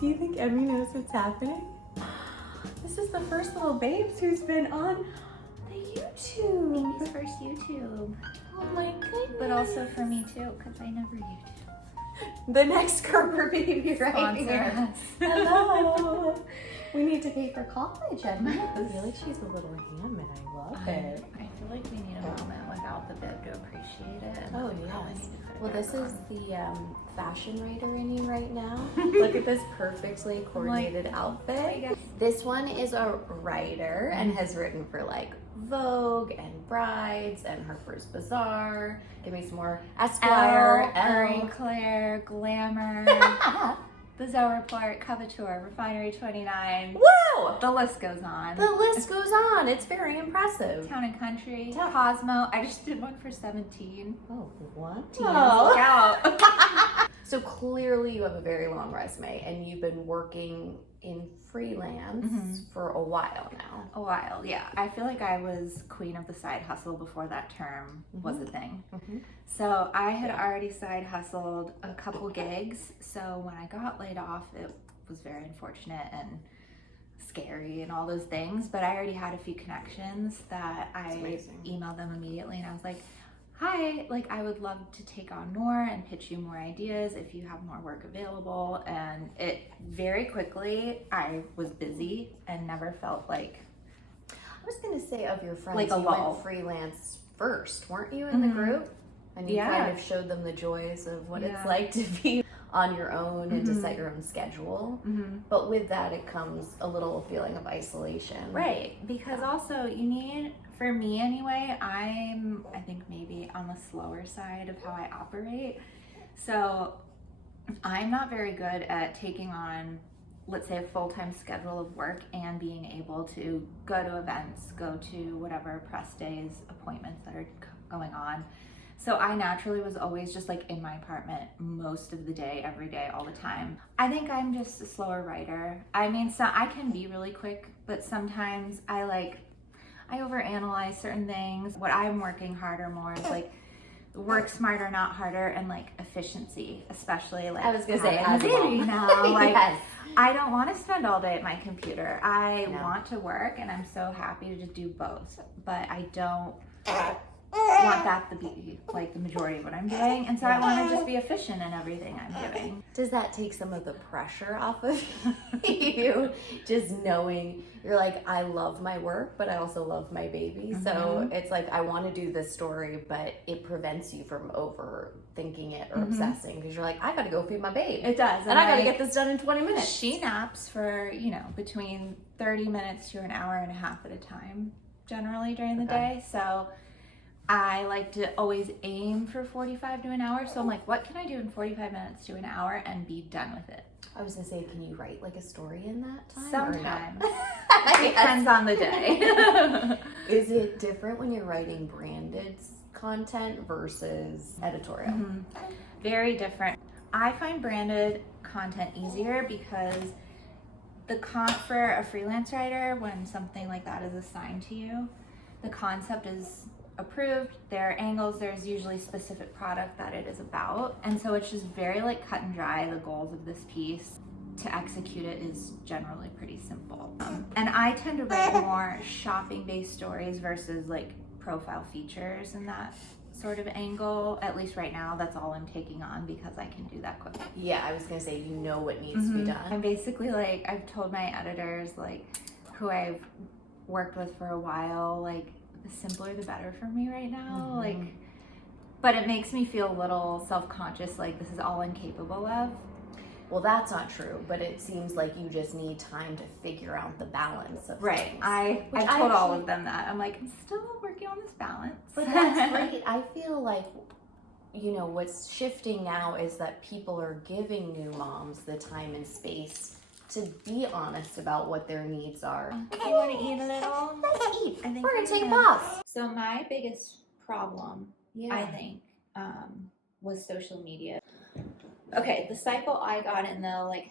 Do you think Emmy knows what's happening? This is the first little babes who's been on the YouTube. Amy's first YouTube. Oh my goodness. But also for me too, because I never YouTube. The next Harper baby right Sponsor here. us. Hello. We need to pay for college, Emmy. I feel like she's a little ham and I love it. I feel like we need a moment without the bib to appreciate it. And Oh, we probably yes. need to put it Well, back this is on. the fashion writer in you right now. Look at this perfectly coordinated outfit. This one is a writer and has written for like Vogue and Brides and Harper's BAZAAR. Give me some more. Esquire, Marie Claire, Glamour, BAZAAR Report, Couture, Refinery 29. Whoa! The list goes on. The list goes on. It's very impressive. Town and Country, Cosmo. I just did one for 17. Oh, what? Teens, look out. So clearly you have a very long resume and you've been working in freelance for a while now. A while, yeah. I feel like I was queen of the side hustle before that term was a thing. So I had already side hustled a couple gigs. So when I got laid off, it was very unfortunate and scary and all those things. But I already had a few connections that I emailed them immediately and I was like, hi, like I would love to take on more and pitch you more ideas if you have more work available. And it very quickly, I was busy and never felt like. I was gonna say of your friends, Like a you lull. went freelance first, weren't you, in the group? And you kind of showed them the joys of what it's like to be on your own and to set your own schedule. But with that, it comes a little feeling of isolation. Right, because also you need, for me anyway, I think maybe on the slower side of how I operate. So I'm not very good at taking on, let's say, a full-time schedule of work and being able to go to events, go to whatever press days, appointments that are going on. So I naturally was always just like in my apartment most of the day, every day, all the time. I think I'm just a slower writer. I mean, so I can be really quick, but sometimes I overanalyze certain things. What I'm working harder more is like work smarter, not harder, and like efficiency, especially like I was gonna say, having as a a baby mom. now. Like Yes. I don't want to spend all day at my computer. I want to work, and I'm so happy to just do both. But I don't want that to be like the majority of what I'm doing, and so I want to just be efficient in everything I'm doing. Does that take some of the pressure off of you? Just knowing you're like, I love my work, but I also love my baby. So it's like, I want to do this story, but it prevents you from overthinking it or obsessing because you're like, I got to go feed my babe. It does. And I got to get this done in 20 minutes. She naps for, between 30 minutes to an hour and a half at a time, generally during the day. So I like to always aim for 45 to an hour. So I'm like, what can I do in 45 minutes to an hour and be done with it? I was gonna say, can you write like a story in that time? Sometimes. It depends on the day. Is it different when you're writing branded content versus editorial? Very different. I find branded content easier because for a freelance writer, when something like that is assigned to you, the concept is approved, there are angles, there's usually specific product that it is about, and so it's just very like cut and dry. The goals of this piece, to execute it, is generally pretty simple. And I tend to write more shopping based stories versus like profile features and that sort of angle. At least right now, that's all I'm taking on because I can do that quickly. Yeah, I was gonna say, you know what needs to be done. I'm basically like, I've told my editors, like, who I've worked with for a while, like, the simpler the better for me right now. Like, but it makes me feel a little self-conscious, like this is all I'm capable of. Well, that's not true, but it seems like you just need time to figure out the balance of Right. things. I've told all of them that. I'm like, I'm still working on this balance. But that's great. I feel like, what's shifting now is that people are giving new moms the time and space to be honest about what their needs are. Do you want to eat a little? Let's eat. I think We're gonna take a pause. So my biggest problem, I think, was social media. Okay, the cycle I got in though, like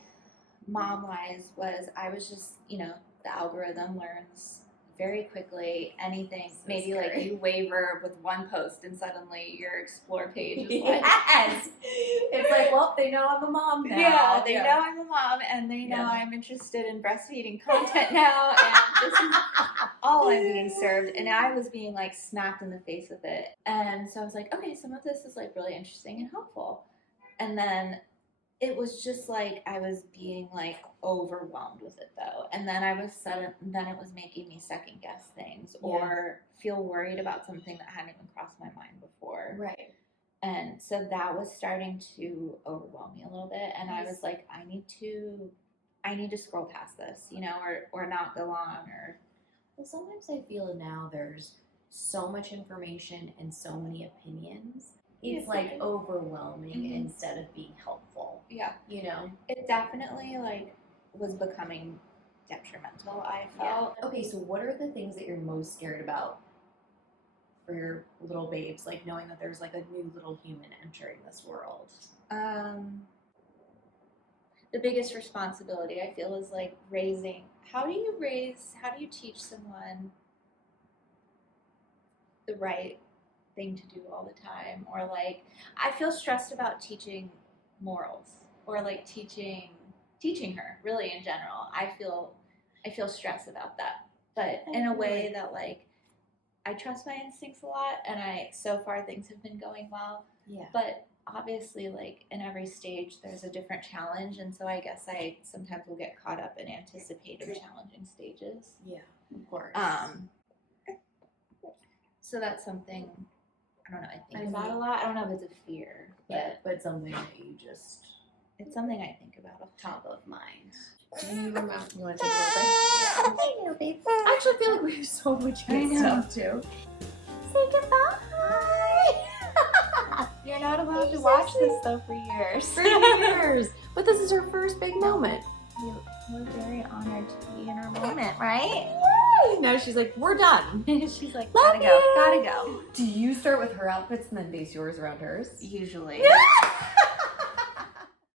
mom-wise, was I was just, the algorithm learns very quickly anything, So maybe scary. like you waver with one post and suddenly your explore page is like, Yes. It's like, well, they know I'm a mom now. yeah, they know I'm a mom and they know I'm interested in breastfeeding content now, and this is all I'm being served. And I was being like smacked in the face with it. And so I was like, okay, some of this is like really interesting and helpful. And then it was just like I was being like overwhelmed with it though. And then then it was making me second guess things or feel worried about something that hadn't even crossed my mind before. Right. And so that was starting to overwhelm me a little bit. And I was like, I need to scroll past this, you know, or not go on, or. Well, sometimes I feel now there's so much information and so many opinions. It's like overwhelming instead of being helpful. Yeah. You know? It definitely like was becoming detrimental, I felt. Yeah. Okay, so what are the things that you're most scared about for your little babes? Like knowing that there's like a new little human entering this world. The biggest responsibility I feel is like raising. How do you teach someone the right thing to do all the time? Or like, I feel stressed about teaching morals or like teaching her really in general. I feel stressed about that, but in a way that like, I trust my instincts a lot, and so far things have been going well. Yeah. But obviously, like in every stage, there's a different challenge, and so I guess I sometimes will get caught up in anticipating challenging stages. Yeah, of course. So that's something I don't know. I think about a lot. I don't know if it's a fear, but something that you just. It's something I think about top of mind. You want to take a little bit? Yeah. I know, babe. I actually feel like we have so much good stuff too. Say goodbye. You're not allowed to watch this though for years. For years. But this is her first big moment. We're very honored to be in our moment, right? Yay! Now she's like, we're done. She's like, Love gotta go. Do you start with her outfits and then base yours around hers? Usually.